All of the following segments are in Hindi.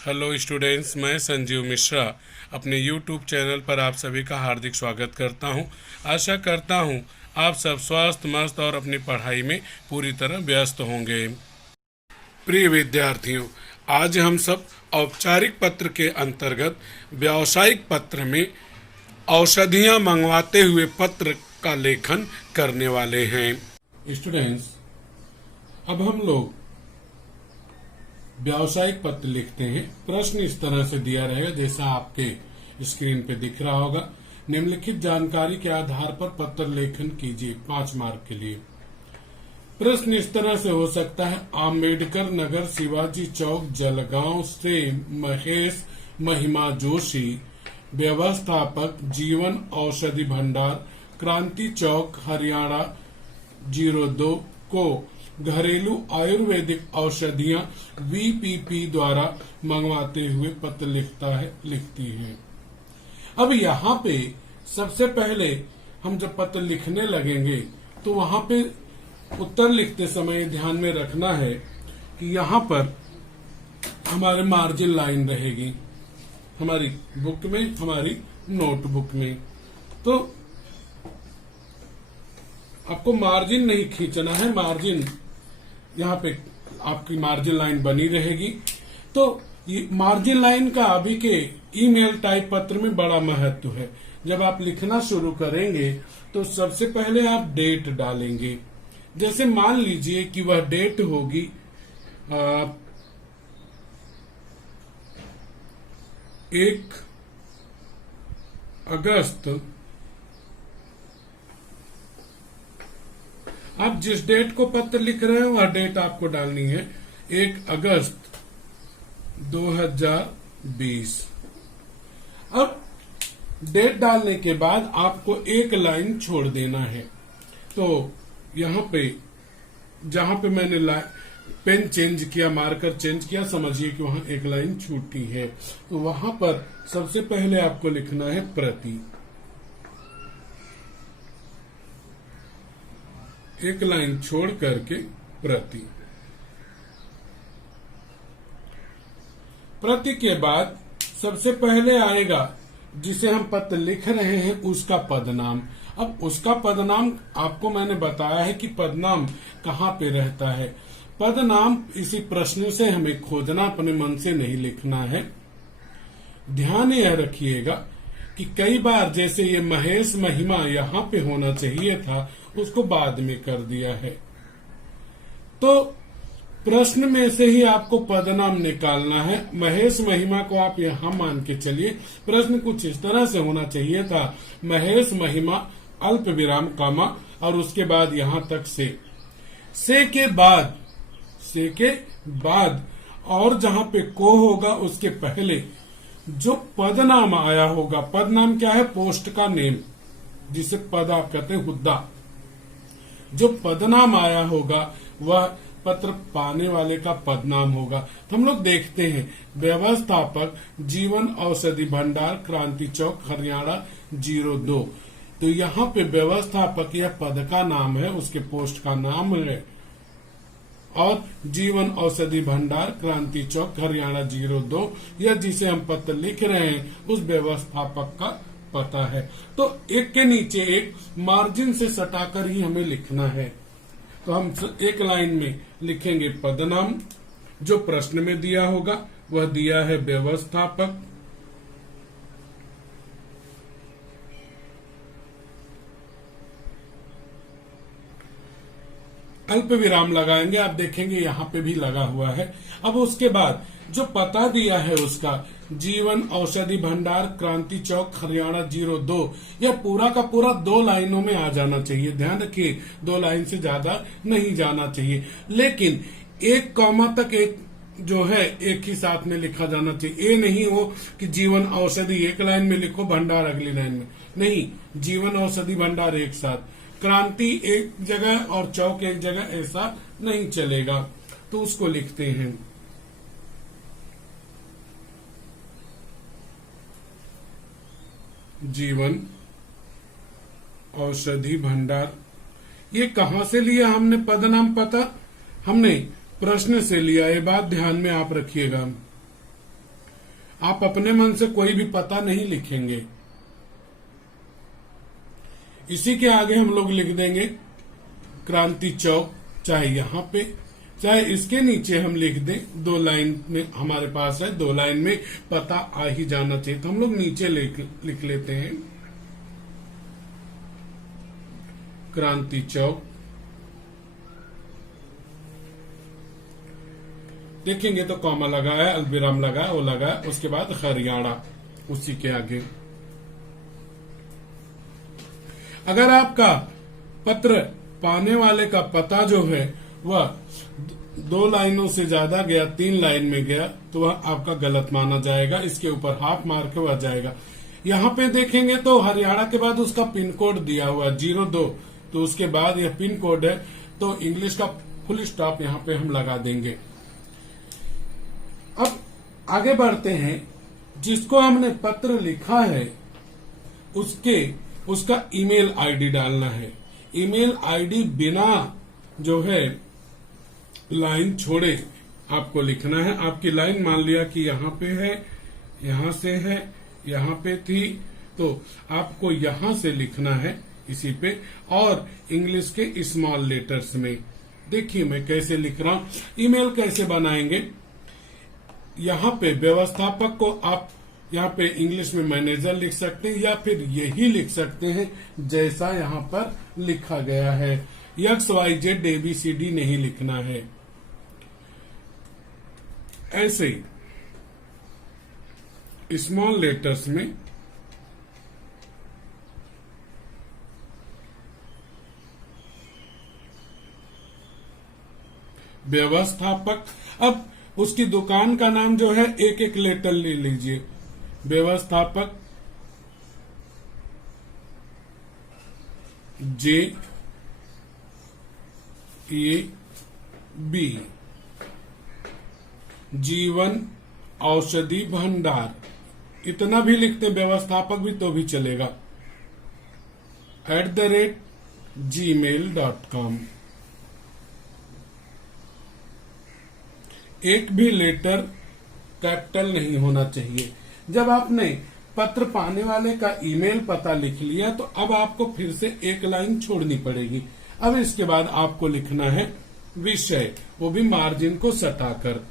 हेलो स्टूडेंट्स, मैं संजीव मिश्रा अपने यूट्यूब चैनल पर आप सभी का हार्दिक स्वागत करता हूं। आशा करता हूं आप सब स्वस्थ मस्त और अपनी पढ़ाई में पूरी तरह व्यस्त होंगे। प्रिय विद्यार्थियों, आज हम सब औपचारिक पत्र के अंतर्गत व्यावसायिक पत्र में औषधियां मंगवाते हुए पत्र का लेखन करने वाले हैं। स्टूडेंट्स, अब हम लोग व्यावसायिक पत्र लिखते हैं। प्रश्न इस तरह से दिया रहेगा जैसा आपके स्क्रीन पे दिख रहा होगा। निम्नलिखित जानकारी के आधार पर पत्र लेखन कीजिए 5 मार्क के लिए। प्रश्न इस तरह से हो सकता है, आम्बेडकर नगर शिवाजी चौक जलगांव से महेश महिमा जोशी, व्यवस्थापक जीवन औषधि भंडार, क्रांति चौक हरियाणा 02 को घरेलू आयुर्वेदिक औषधियां VPP द्वारा मंगवाते हुए पत्र लिखती हैं। अब यहाँ पे सबसे पहले हम जब पत्र लिखने लगेंगे तो वहां पे उत्तर लिखते समय ध्यान में रखना है कि यहाँ पर हमारे मार्जिन लाइन रहेगी, हमारी बुक में, हमारी नोटबुक में। तो आपको मार्जिन नहीं खींचना है, मार्जिन यहाँ पे आपकी मार्जिन लाइन बनी रहेगी। तो ये मार्जिन लाइन का अभी के ईमेल टाइप पत्र में बड़ा महत्व है। जब आप लिखना शुरू करेंगे तो सबसे पहले आप डेट डालेंगे। जैसे मान लीजिए कि वह डेट होगी 1 अगस्त। आप जिस डेट को पत्र लिख रहे हो वह डेट आपको डालनी है 1 अगस्त 2020। अब डेट डालने के बाद आपको एक लाइन छोड़ देना है। तो यहाँ पे जहां पे मैंने पेन चेंज किया, मार्कर चेंज किया, समझिए कि वहां एक लाइन छूटी है। तो वहां पर सबसे पहले आपको लिखना है प्रति। एक लाइन छोड़ करके प्रति। प्रति के बाद सबसे पहले आएगा जिसे हम पत्र लिख रहे हैं उसका पदनाम। अब उसका पदनाम आपको मैंने बताया है कि पदनाम कहाँ पे रहता है। पदनाम इसी प्रश्न से हमें खोजना, अपने मन से नहीं लिखना है। ध्यान यह रखिएगा कि कई बार जैसे ये महेश महिमा यहाँ पे होना चाहिए था, उसको बाद में कर दिया है। तो प्रश्न में से ही आपको पदनाम निकालना है। महेश महिमा को आप यहां मान के चलिए। प्रश्न कुछ इस तरह से होना चाहिए था, महेश महिमा अल्प विराम कामा और उसके बाद यहां तक से के बाद और जहां पे को होगा उसके पहले जो पदनाम आया होगा। पदनाम क्या है? पोस्ट का नेम, जिसे पद आप कहते हैं, हुद्दा। जो पदनाम आया होगा वह पत्र पाने वाले का पदनाम होगा। तो हम लोग देखते हैं, व्यवस्थापक जीवन औषधि भंडार क्रांति चौक हरियाणा 02। तो यहाँ पे व्यवस्थापक यह पद का नाम है, उसके पोस्ट का नाम है, और जीवन औषधि भंडार क्रांति चौक हरियाणा 02 यह जिसे हम पत्र लिख रहे हैं उस व्यवस्थापक का पता है। तो एक के नीचे एक मार्जिन से सटाकर ही हमें लिखना है। तो हम एक लाइन में लिखेंगे पदनाम। जो प्रश्न में दिया होगा वह दिया है व्यवस्थापक। अल्प विराम लगाएंगे, आप देखेंगे यहाँ पे भी लगा हुआ है। अब उसके बाद जो पता दिया है उसका जीवन औषधि भंडार क्रांति चौक हरियाणा 02, यह पूरा का पूरा 2 लाइनों में आ जाना चाहिए। ध्यान रखिए, 2 लाइन से ज्यादा नहीं जाना चाहिए। लेकिन 1 कॉमा तक एक जो है एक ही साथ में लिखा जाना चाहिए। ये नहीं हो कि जीवन औषधि एक लाइन में लिखो, भंडार अगली लाइन में नहीं। जीवन औषधि भंडार एक साथ, क्रांति एक जगह और चौक एक जगह, ऐसा नहीं चलेगा। तो उसको लिखते हैं जीवन औषधि भंडार। ये कहां से लिया हमने पदनाम? पता हमने प्रश्न से लिया। ये बात ध्यान में आप रखिएगा। आप अपने मन से कोई भी पता नहीं लिखेंगे। इसी के आगे हम लोग लिख देंगे क्रांति चौक, चाहे यहां पे चाहे इसके नीचे हम लिख दें। 2 लाइन में हमारे पास है, 2 लाइन में पता आ ही जाना चाहिए, तो हम लोग नीचे लिख लेते हैं क्रांति चौक। देखेंगे तो कॉमा लगा है, अल्पविराम लगा है, वो लगा है, उसके बाद हरियाणा उसी के आगे। अगर आपका पत्र पाने वाले का पता जो है वह 2 लाइनों से ज्यादा गया, 3 लाइन में गया, तो वह आपका गलत माना जाएगा। इसके ऊपर हाफ मार्क वह जाएगा। यहाँ पे देखेंगे तो हरियाणा के बाद उसका पिन कोड दिया हुआ 02, तो उसके बाद यह पिन कोड है, तो इंग्लिश का फुल स्टॉप यहाँ पे हम लगा देंगे। अब आगे बढ़ते हैं। जिसको हमने पत्र लिखा है उसका ईमेल आईडी डालना है। ईमेल आईडी बिना जो है लाइन छोड़े आपको लिखना है। आपकी लाइन मान लिया कि यहाँ पे है, यहाँ से है, यहाँ पे थी, तो आपको यहाँ से लिखना है इसी पे, और इंग्लिश के स्मॉल लेटर्स में। देखिए मैं कैसे लिख रहा हूं। ईमेल कैसे बनाएंगे, यहाँ पे व्यवस्थापक को आप यहाँ पे इंग्लिश में मैनेजर लिख सकते हैं, या फिर यही लिख सकते हैं जैसा यहाँ पर लिखा गया है। XYZ ABCD नहीं लिखना है। ऐसे ही स्मॉल लेटर्स में व्यवस्थापक। अब उसकी दुकान का नाम जो है एक एक लेटर ले लीजिए। व्यवस्थापक JAB, जीवन औषधि भंडार, इतना भी लिखते व्यवस्थापक भी तो भी चलेगा, @gmail.com। एक भी लेटर कैपिटल नहीं होना चाहिए। जब आपने पत्र पाने वाले का ईमेल पता लिख लिया तो अब आपको फिर से एक लाइन छोड़नी पड़ेगी। अब इसके बाद आपको लिखना है विषय, वो भी मार्जिन को सटाकर।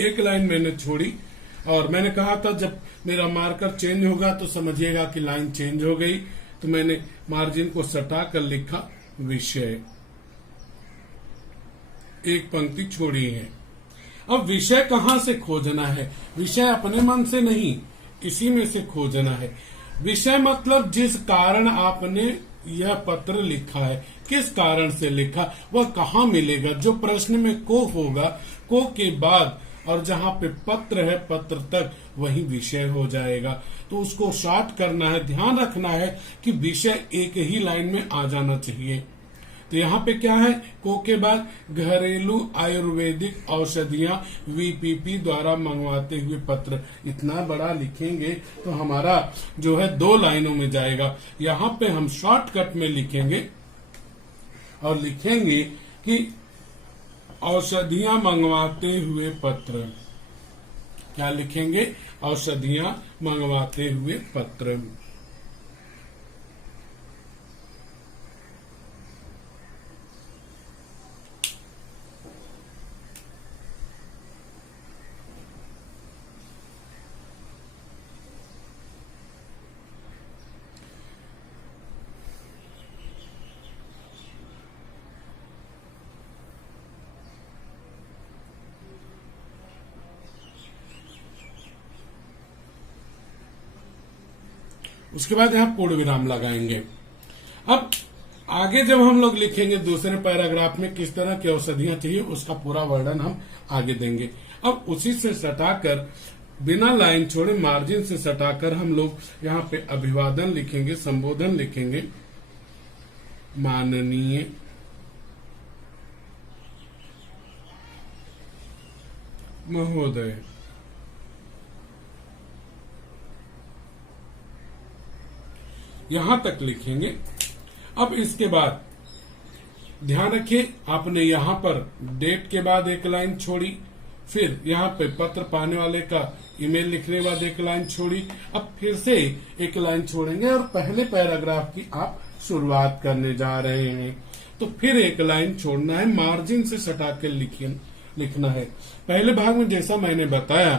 एक लाइन मैंने छोड़ी और मैंने कहा था जब मेरा मार्कर चेंज होगा तो समझिएगा कि लाइन चेंज हो गई, तो मैंने मार्जिन को सटाकर लिखा विषय। एक पंक्ति छोड़ी है। अब विषय कहाँ से खोजना है? विषय अपने मन से नहीं, इसी में से खोजना है। विषय मतलब जिस कारण आपने यह पत्र लिखा है, किस कारण से लिखा, वह कहाँ मिलेगा। जो प्रश्न में को होगा, को के बाद और जहाँ पे पत्र है पत्र तक, वही विषय हो जाएगा। तो उसको शॉर्ट करना है। ध्यान रखना है कि विषय एक ही लाइन में आ जाना चाहिए। तो यहाँ पे क्या है, को के बाद घरेलू आयुर्वेदिक औषधियां VPP द्वारा मंगवाते हुए पत्र। इतना बड़ा लिखेंगे तो हमारा जो है 2 लाइनों में जाएगा। यहाँ पे हम शॉर्टकट में लिखेंगे और लिखेंगे कि औषधियां मंगवाते हुए पत्र। क्या लिखेंगे? औषधियां मंगवाते हुए पत्र। उसके बाद यहाँ पूर्ण विराम लगाएंगे। अब आगे जब हम लोग लिखेंगे दूसरे पैराग्राफ में किस तरह की औषधियां चाहिए, उसका पूरा वर्णन हम आगे देंगे। अब उसी से सटाकर बिना लाइन छोड़े मार्जिन से सटाकर हम लोग यहाँ पे अभिवादन लिखेंगे, संबोधन लिखेंगे। माननीय महोदय, यहां तक लिखेंगे। अब इसके बाद ध्यान रखिए, आपने यहां पर डेट के बाद एक लाइन छोड़ी, फिर यहाँ पे पत्र पाने वाले का ईमेल लिखने के बाद एक लाइन छोड़ी। अब फिर से एक लाइन छोड़ेंगे और पहले पैराग्राफ की आप शुरुआत करने जा रहे हैं। तो फिर एक लाइन छोड़ना है, मार्जिन से सटा के लिखना है। पहले भाग में जैसा मैंने बताया,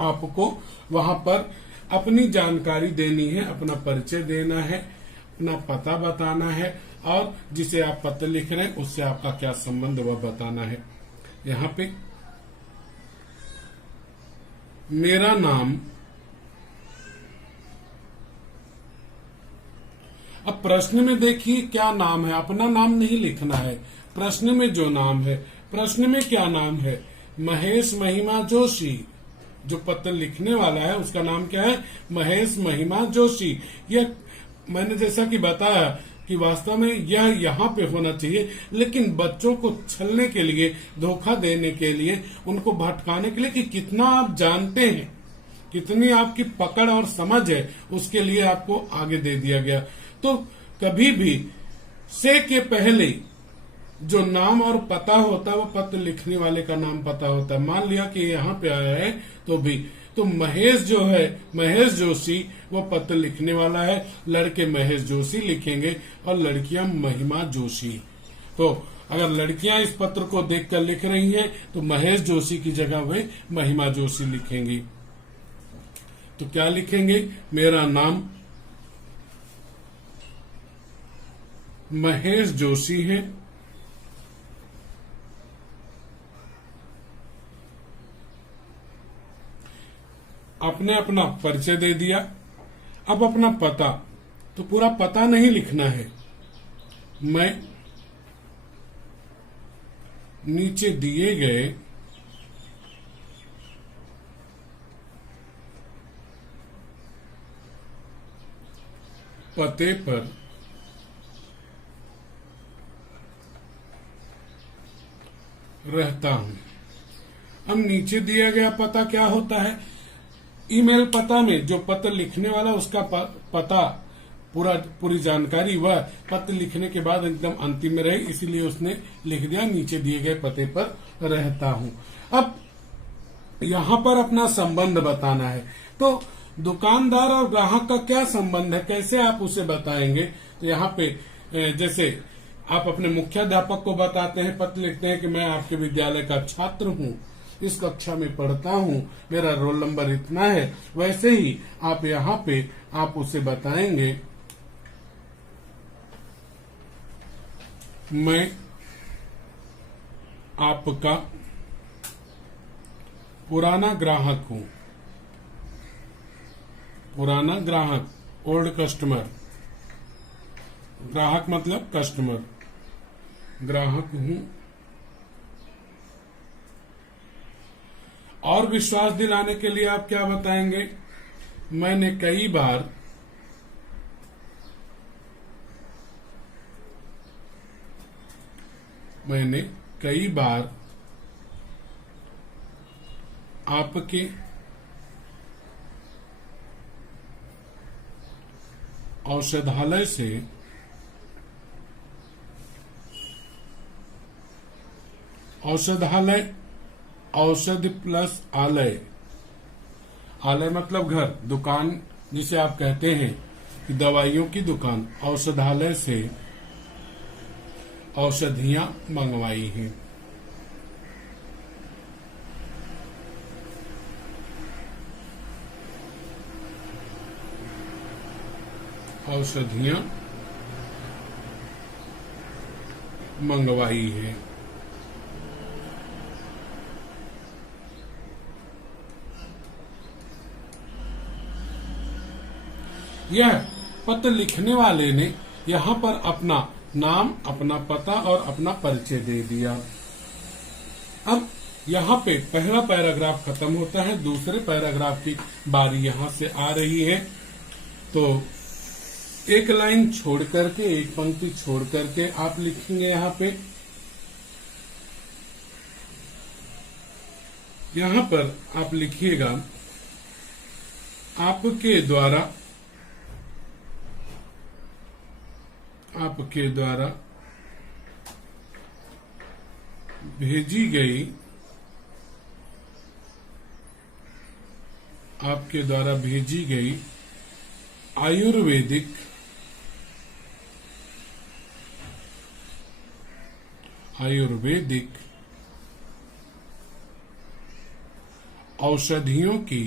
आपको वहां पर अपनी जानकारी देनी है, अपना परिचय देना है, अपना पता बताना है और जिसे आप पत्र लिख रहे हैं उससे आपका क्या संबंध वह बताना है। यहाँ पे मेरा नाम, अब प्रश्न में देखिए क्या नाम है, अपना नाम नहीं लिखना है। प्रश्न में जो नाम है, प्रश्न में क्या नाम है, महेश महिमा जोशी। जो पत्र लिखने वाला है उसका नाम क्या है, महेश महिमा जोशी। यह मैंने जैसा कि बताया कि वास्तव में यह यहाँ पे होना चाहिए, लेकिन बच्चों को छलने के लिए, धोखा देने के लिए, उनको भटकाने के लिए कि कितना आप जानते हैं, कितनी आपकी पकड़ और समझ है, उसके लिए आपको आगे दे दिया गया। तो कभी भी से के पहले जो नाम और पता होता है वो पत्र लिखने वाले का नाम पता होता है। मान लिया कि यहाँ पे आया है तो महेश जो है, महेश जोशी, वो पत्र लिखने वाला है। लड़के महेश जोशी लिखेंगे और लड़कियां महिमा जोशी। तो अगर लड़कियां इस पत्र को देखकर लिख रही हैं तो महेश जोशी की जगह वे महिमा जोशी लिखेंगी। तो क्या लिखेंगे, मेरा नाम महेश जोशी है, आपने अपना परिचय दे दिया। अब अपना पता, तो पूरा पता नहीं लिखना है। मैं नीचे दिए गए पते पर रहता हूं। अब नीचे दिया गया पता क्या होता है, ईमेल पता में जो पत्र लिखने वाला उसका पता, पूरी जानकारी वह पत्र लिखने के बाद एकदम अंतिम में रहे, इसीलिए उसने लिख दिया नीचे दिए गए पते पर रहता हूं। अब यहाँ पर अपना संबंध बताना है। तो दुकानदार और ग्राहक का क्या संबंध है, कैसे आप उसे बताएंगे। तो यहाँ पे जैसे आप अपने मुख्याध्यापक को बताते हैं, पत्र लिखते हैं कि मैं आपके विद्यालय का छात्र हूँ, इस कक्षा में पढ़ता हूँ, मेरा रोल नंबर इतना है, वैसे ही आप यहाँ पे आप उसे बताएंगे मैं आपका पुराना ग्राहक हूँ। पुराना ग्राहक, ओल्ड कस्टमर, ग्राहक मतलब कस्टमर, ग्राहक हूँ। और विश्वास दिलाने के लिए आप क्या बताएंगे, मैंने कई बार आपके औषधालय से औषधालय, औषधि प्लस आलय, आलय मतलब घर, दुकान जिसे आप कहते हैं कि दवाइयों की दुकान, औषधालय से औषधियां मंगवाई हैं। औषधियां मंगवाई है। यह पत्र लिखने वाले ने यहाँ पर अपना नाम, अपना पता और अपना परिचय दे दिया। अब यहाँ पे पहला पैराग्राफ खत्म होता है, दूसरे पैराग्राफ की बारी यहाँ से आ रही है। तो एक लाइन छोड़ करके, एक पंक्ति छोड़ करके आप लिखेंगे यहाँ पर आप लिखिएगा आपके द्वारा भेजी गई आपके द्वारा भेजी गई आयुर्वेदिक औषधियों की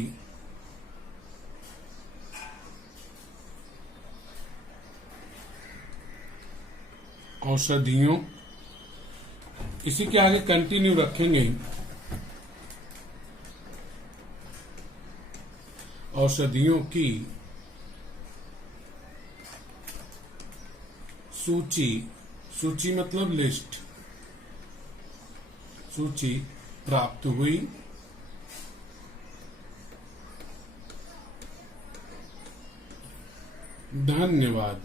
इसी के आगे कंटिन्यू रखेंगे। औषधियों की सूची मतलब लिस्ट, सूची प्राप्त हुई। धन्यवाद।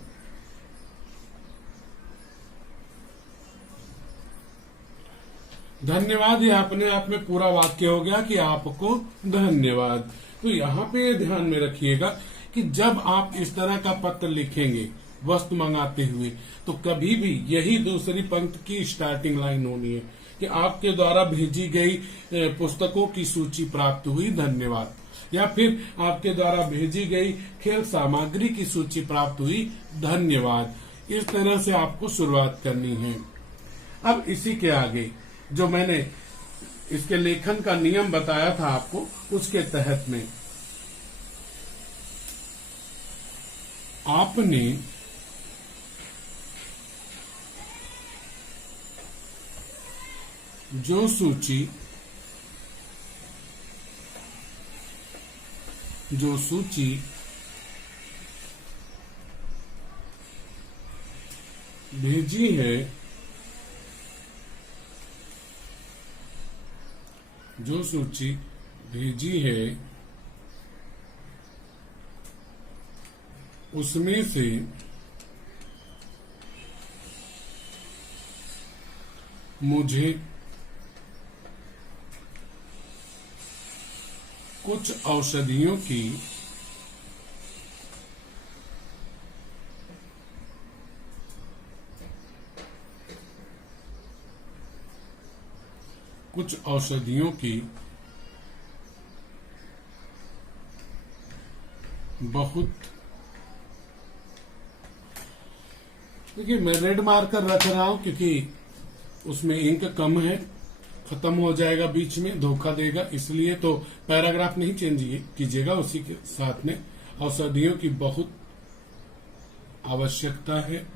धन्यवाद ये अपने आप में पूरा वाक्य हो गया कि आपको धन्यवाद। तो यहाँ पे ध्यान में रखिएगा कि जब आप इस तरह का पत्र लिखेंगे वस्तु मंगाते हुए, तो कभी भी यही दूसरी पंक्ति की स्टार्टिंग लाइन होनी है कि आपके द्वारा भेजी गई पुस्तकों की सूची प्राप्त हुई, धन्यवाद। या फिर आपके द्वारा भेजी गई खेल सामग्री की सूची प्राप्त हुई, धन्यवाद। इस तरह से आपको शुरुआत करनी है। अब इसी के आगे जो मैंने इसके लेखन का नियम बताया था आपको, उसके तहत में आपने जो सूची भेजी है, उसमें से मुझे कुछ औषधियों की बहुत, देखिए मैं रेड मार्कर रख रहा हूं क्योंकि उसमें इंक कम है, खत्म हो जाएगा बीच में, धोखा देगा, इसलिए तो पैराग्राफ नहीं चेंज कीजिएगा। उसी के साथ में औषधियों की बहुत आवश्यकता है,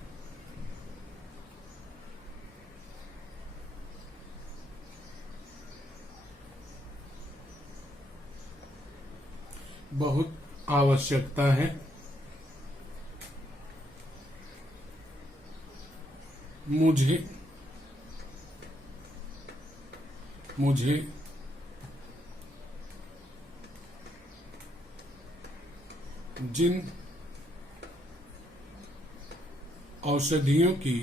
बहुत आवश्यकता है। मुझे जिन औषधियों की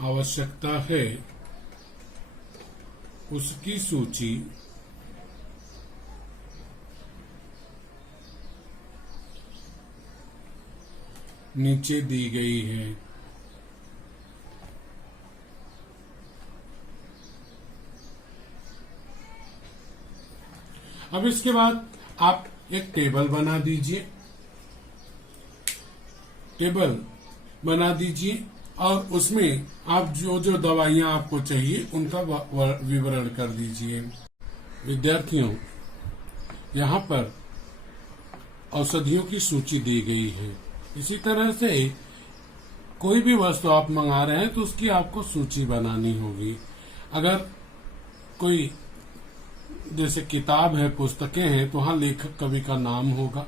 आवश्यकता है, उसकी सूची नीचे दी गई है। अब इसके बाद आप एक टेबल बना दीजिए, और उसमें आप जो जो दवाइयां आपको चाहिए उनका विवरण कर दीजिए। विद्यार्थियों, यहाँ पर औषधियों की सूची दी गई है। इसी तरह से कोई भी वस्तु आप मंगा रहे हैं तो उसकी आपको सूची बनानी होगी। अगर कोई जैसे किताब है, पुस्तकें हैं, तो वहाँ लेखक कवि का नाम होगा।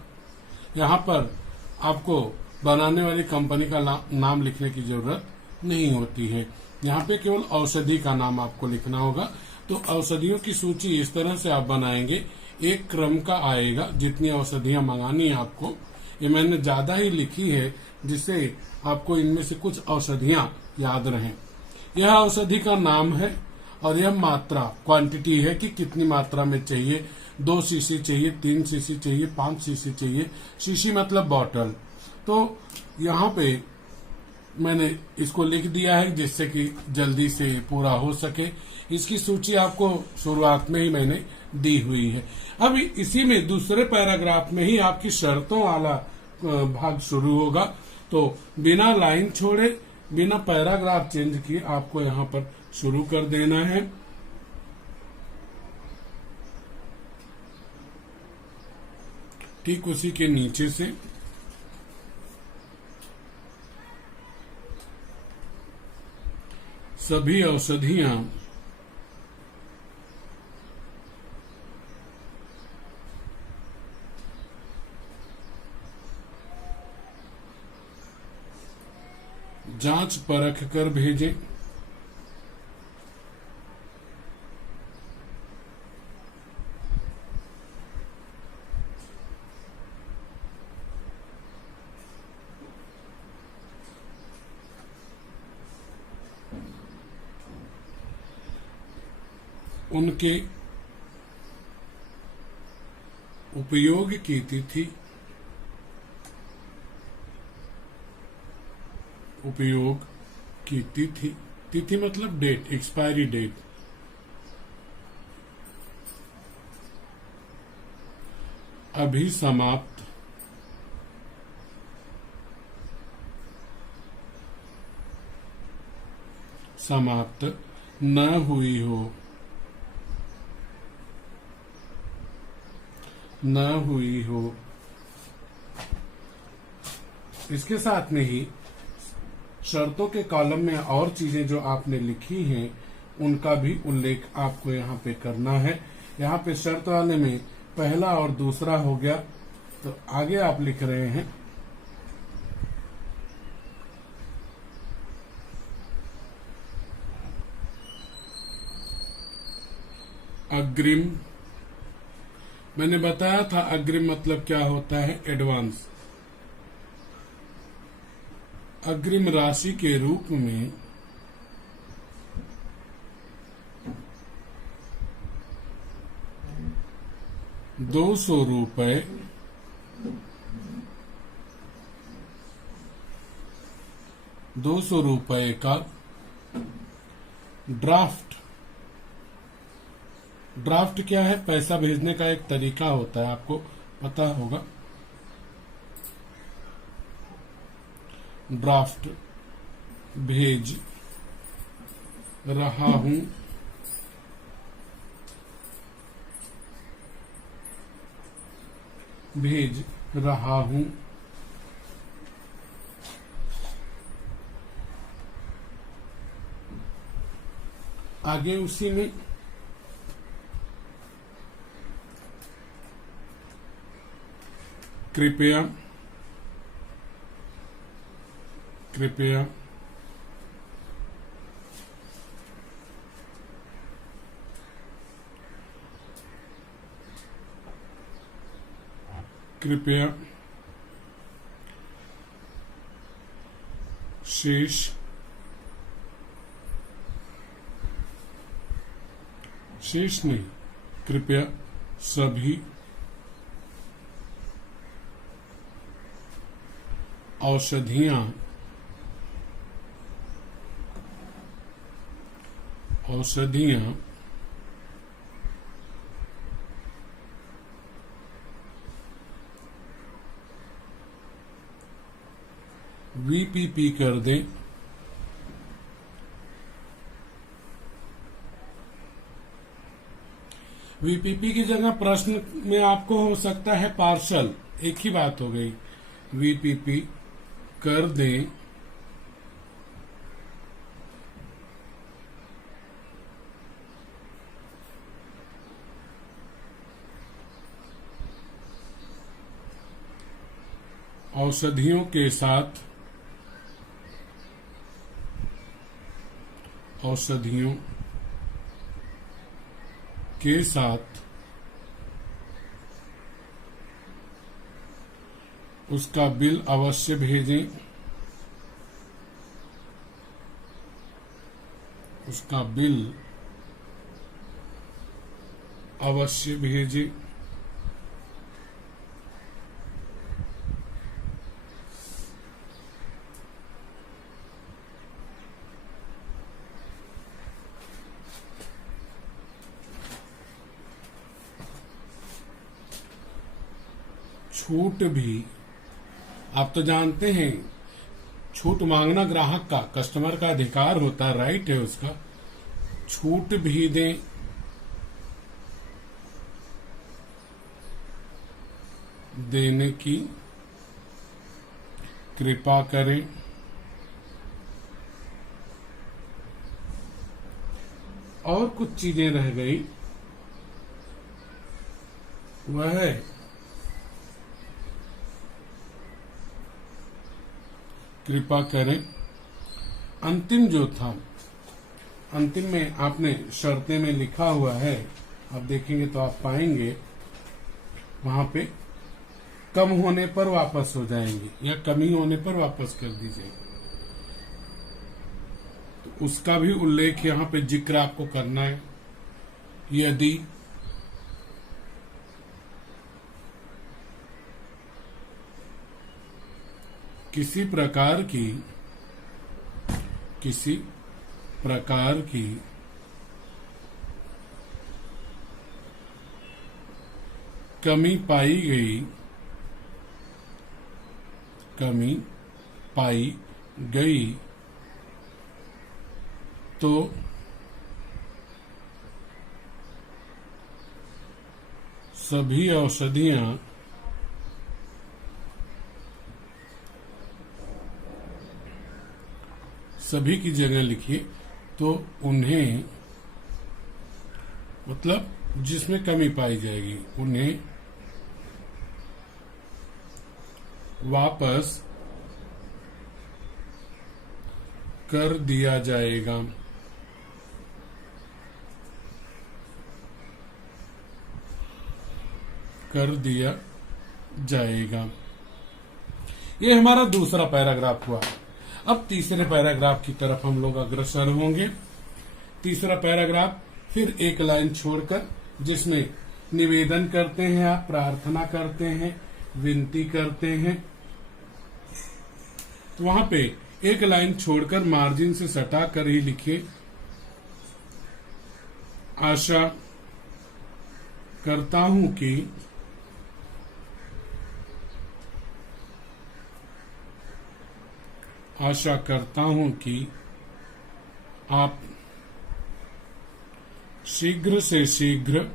यहाँ पर आपको बनाने वाली कंपनी का नाम लिखने की जरूरत नहीं होती है। यहाँ पे केवल औषधि का नाम आपको लिखना होगा। तो औषधियों की सूची इस तरह से आप बनाएंगे एक क्रम का आएगा। जितनी औषधियां मंगानी है आपको, ये मैंने ज्यादा ही लिखी है जिससे आपको इनमें से कुछ औषधियां याद रहें। यह औषधि का नाम है और यह मात्रा क्वांटिटी है कि कितनी मात्रा में चाहिए। 2 शीशी चाहिए, 3 शीशी चाहिए, 5 शीशी चाहिए। शीशी मतलब बॉटल। तो यहाँ पे मैंने इसको लिख दिया है जिससे कि जल्दी से पूरा हो सके। इसकी सूची आपको शुरुआत में ही मैंने दी हुई है। अब इसी में दूसरे पैराग्राफ में ही आपकी शर्तों वाला भाग शुरू होगा। तो बिना लाइन छोड़े, बिना पैराग्राफ चेंज किए आपको यहाँ पर शुरू कर देना है। ठीक उसी के नीचे से सभी औषधियां जांच परख कर भेजें। उनके उपयोग की तिथि, उपयोग की तिथि, तिथि मतलब डेट, एक्सपायरी डेट, अभी समाप्त, समाप्त न हुई हो, न हुई हो। इसके साथ में ही शर्तों के कॉलम में और चीजें जो आपने लिखी हैं उनका भी उल्लेख आपको यहाँ पे करना है। यहाँ पे शर्त वाले में पहला और दूसरा हो गया, तो आगे आप लिख रहे हैं अग्रिम। मैंने बताया था अग्रिम मतलब क्या होता है, एडवांस। अग्रिम राशि के रूप में ₹200 ₹200 का ड्राफ्ट। ड्राफ्ट क्या है? पैसा भेजने का एक तरीका होता है, आपको पता होगा। ड्राफ्ट भेज रहा हूं, भेज रहा हूं। आगे उसी में कृपया, कृपया कृपया शेष नहीं, कृपया सभी औषधियां वीपीपी कर दें। वीपीपी की जगह प्रश्न में आपको हो सकता है पार्शल, एक ही बात हो गई। वीपीपी कर दें औषधियों के साथ, औषधियों के साथ उसका बिल अवश्य भेजें। उसका बिल अवश्य भेजें। छूट भी, आप तो जानते हैं छूट मांगना ग्राहक का, कस्टमर का अधिकार होता है, राइट है उसका। छूट भी दें। देने की कृपा करें। और कुछ चीजें रह गई, वह है कृपा करें। अंतिम जो था, अंतिम में आपने शर्तें में लिखा हुआ है, आप देखेंगे तो आप पाएंगे वहां पे कम होने पर वापस हो जाएंगी या कमी होने पर वापस कर दी जाएगी। तो उसका भी उल्लेख यहाँ पे जिक्र आपको करना है। यदि किसी प्रकार की कमी पाई गई तो सभी औषधियां सभी की जगह लिखिए, तो उन्हें, मतलब जिसमें कमी पाई जाएगी उन्हें वापस कर दिया जाएगा। कर दिया जाएगा। ये हमारा दूसरा पैराग्राफ हुआ। अब तीसरे पैराग्राफ की तरफ हम लोग अग्रसर होंगे। तीसरा पैराग्राफ फिर एक लाइन छोड़कर, जिसमें निवेदन करते हैं, आप प्रार्थना करते हैं, विनती करते हैं, तो वहां पे एक लाइन छोड़कर मार्जिन से सटा कर ही लिखिए, आशा करता हूं कि आप शीघ्र से शीघ्र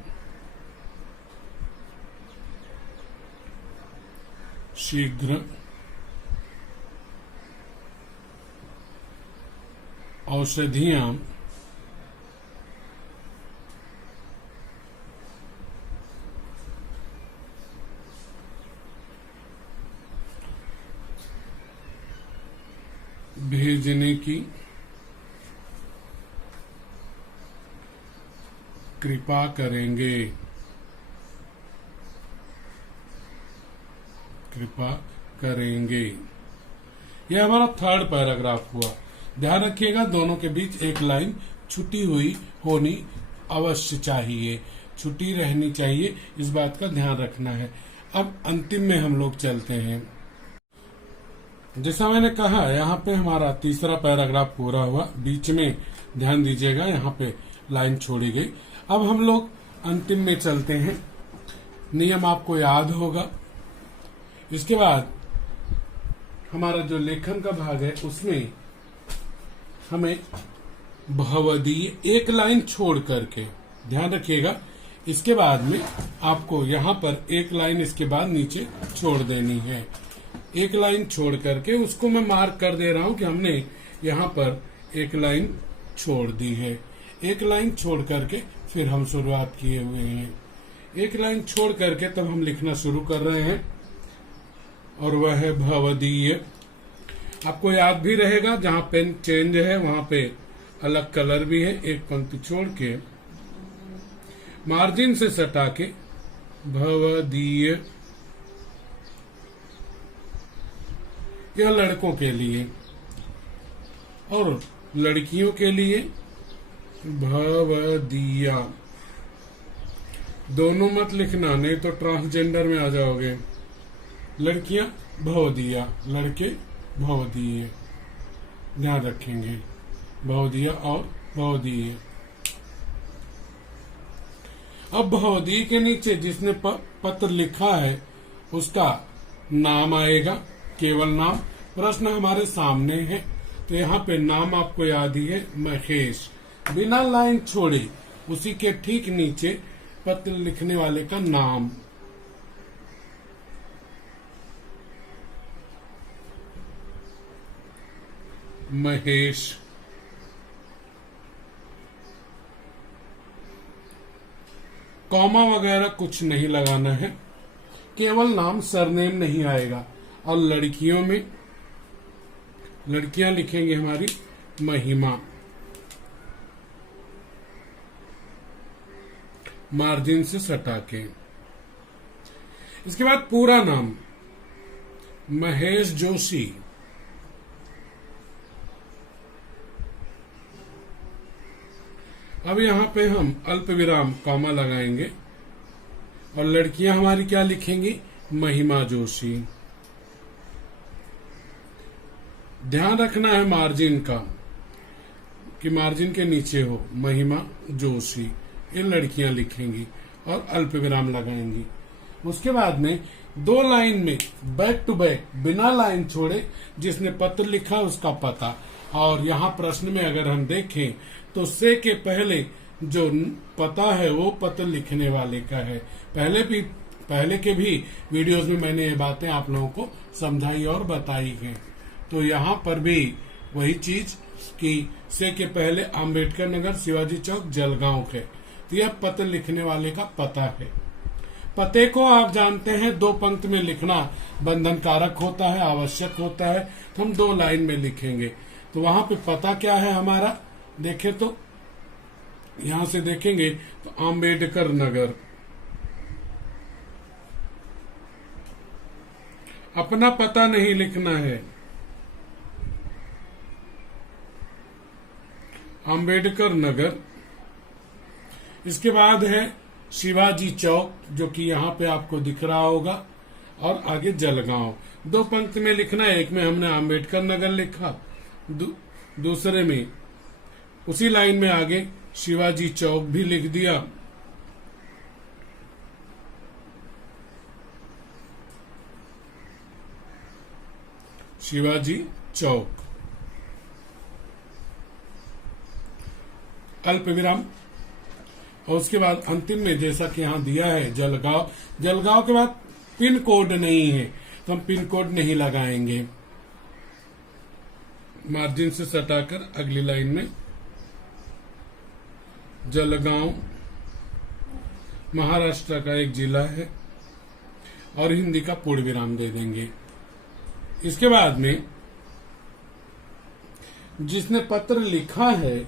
औषधियां भेजने की कृपा करेंगे। यह हमारा थर्ड पैराग्राफ हुआ। ध्यान रखिएगा, दोनों के बीच एक लाइन छुटी हुई होनी अवश्य चाहिए, छुट्टी रहनी चाहिए, इस बात का ध्यान रखना है। अब अंतिम में हम लोग चलते हैं। जैसा मैंने कहा, यहाँ पे हमारा तीसरा पैराग्राफ पूरा हुआ, बीच में ध्यान दीजिएगा यहाँ पे लाइन छोड़ी गई। अब हम लोग अंतिम में चलते हैं। नियम आपको याद होगा। इसके बाद हमारा जो लेखन का भाग है उसमें हमें भवदीय एक लाइन छोड़ करके, ध्यान रखिएगा, इसके बाद में आपको यहाँ पर एक लाइन इसके बाद नीचे छोड़ देनी है। एक लाइन छोड़ करके उसको मैं मार्क कर दे रहा हूं कि हमने यहाँ पर एक लाइन छोड़ दी है। एक लाइन छोड़ करके फिर हम शुरुआत किए हुए हैं। एक लाइन छोड़ करके तब हम लिखना शुरू कर रहे हैं, और वह है भवदीय। आपको याद भी रहेगा, जहां पेन चेंज है वहां पे अलग कलर भी है। एक पंक्ति छोड़ के मार्जिन से सटा के भवदीय यह लड़कों के लिए, और लड़कियों के लिए भवदीया। दोनों मत लिखना, नहीं तो ट्रांसजेंडर में आ जाओगे। लड़कियां भवदीया, लड़के भवदीय, ध्यान रखेंगे, भवदीया और भवदीय। अब भवदीय के नीचे जिसने पत्र लिखा है उसका नाम आएगा, केवल नाम। प्रश्न हमारे सामने है, तो यहाँ पे नाम आपको याद ही है, महेश। बिना लाइन छोड़े उसी के ठीक नीचे पत्र लिखने वाले का नाम। महेश। कॉमा वगैरह कुछ नहीं लगाना है, केवल नाम, सरनेम नहीं आएगा। और लड़कियों में लड़कियां लिखेंगे हमारी महिमा, मार्जिन से सटा के। इसके बाद पूरा नाम महेश जोशी। अब यहां पे हम अल्प विराम कॉमा लगाएंगे, और लड़कियां हमारी क्या लिखेंगी, महिमा जोशी। ध्यान रखना है मार्जिन का, कि मार्जिन के नीचे हो, महिमा जोशी, ये लड़कियां लिखेंगी और अल्प विराम लगाएंगी। उसके बाद में 2 लाइन में बैक टू बैक बिना लाइन छोड़े जिसने पत्र लिखा उसका पता। और यहाँ प्रश्न में अगर हम देखें तो से के पहले जो पता है वो पत्र लिखने वाले का है। पहले के भी वीडियोस में मैंने ये बातें आप लोगों को समझाई और बताई हैं। तो यहाँ पर भी वही चीज कि से के पहले अंबेडकर नगर, शिवाजी चौक, जलगांव है, तो यह पत्र लिखने वाले का पता है। पते को आप जानते हैं 2 पंक्ति में लिखना बंधन कारक होता है, आवश्यक होता है, तो हम 2 लाइन में लिखेंगे। तो वहां पे पता क्या है हमारा, देखें तो यहां से देखेंगे तो अंबेडकर नगर। अपना पता नहीं लिखना है, अंबेडकर नगर। इसके बाद है शिवाजी चौक, जो कि यहाँ पे आपको दिख रहा होगा, और आगे जलगांव। 2 पंक्ति में लिखना है, एक में हमने अंबेडकर नगर लिखा, दूसरे में उसी लाइन में आगे शिवाजी चौक भी लिख दिया। शिवाजी चौक, अल्प विराम, और उसके बाद अंतिम में जैसा कि यहां दिया है जलगांव। जलगांव के बाद पिन कोड नहीं है, तो हम पिन कोड नहीं लगाएंगे। मार्जिन से सटाकर अगली लाइन में जलगांव महाराष्ट्र का एक जिला है, और हिंदी का पूर्ण विराम दे देंगे। इसके बाद में जिसने पत्र लिखा है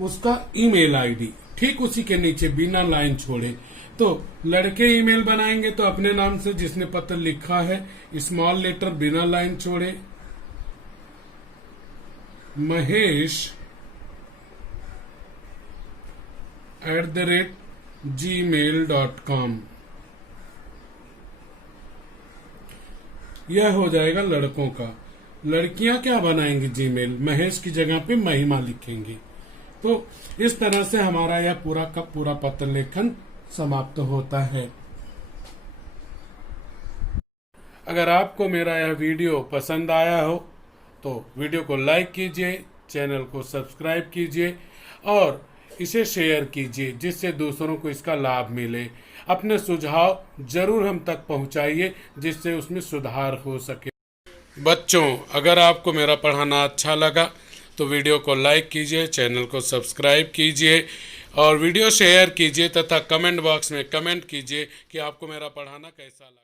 उसका ईमेल आईडी ठीक उसी के नीचे बिना लाइन छोड़े। तो लड़के ईमेल बनाएंगे तो अपने नाम से, जिसने पत्र लिखा है स्मॉल लेटर बिना लाइन छोड़े, mahesh@gmail.com। यह हो जाएगा लड़कों का। लड़कियां क्या बनाएंगी, जीमेल, महेश की जगह पे महिमा लिखेंगी। तो इस तरह से हमारा यह पूरा का पूरा पत्र लेखन समाप्त होता है। अगर आपको मेरा यह वीडियो पसंद आया हो तो वीडियो को लाइक कीजिए, चैनल को सब्सक्राइब कीजिए और इसे शेयर कीजिए, जिससे दूसरों को इसका लाभ मिले। अपने सुझाव जरूर हम तक पहुंचाइए, जिससे उसमें सुधार हो सके। बच्चों, अगर आपको मेरा पढ़ाना अच्छा लगा तो वीडियो को लाइक कीजिए, चैनल को सब्सक्राइब कीजिए और वीडियो शेयर कीजिए तथा कमेंट बॉक्स में कमेंट कीजिए कि आपको मेरा पढ़ाना कैसा लगा।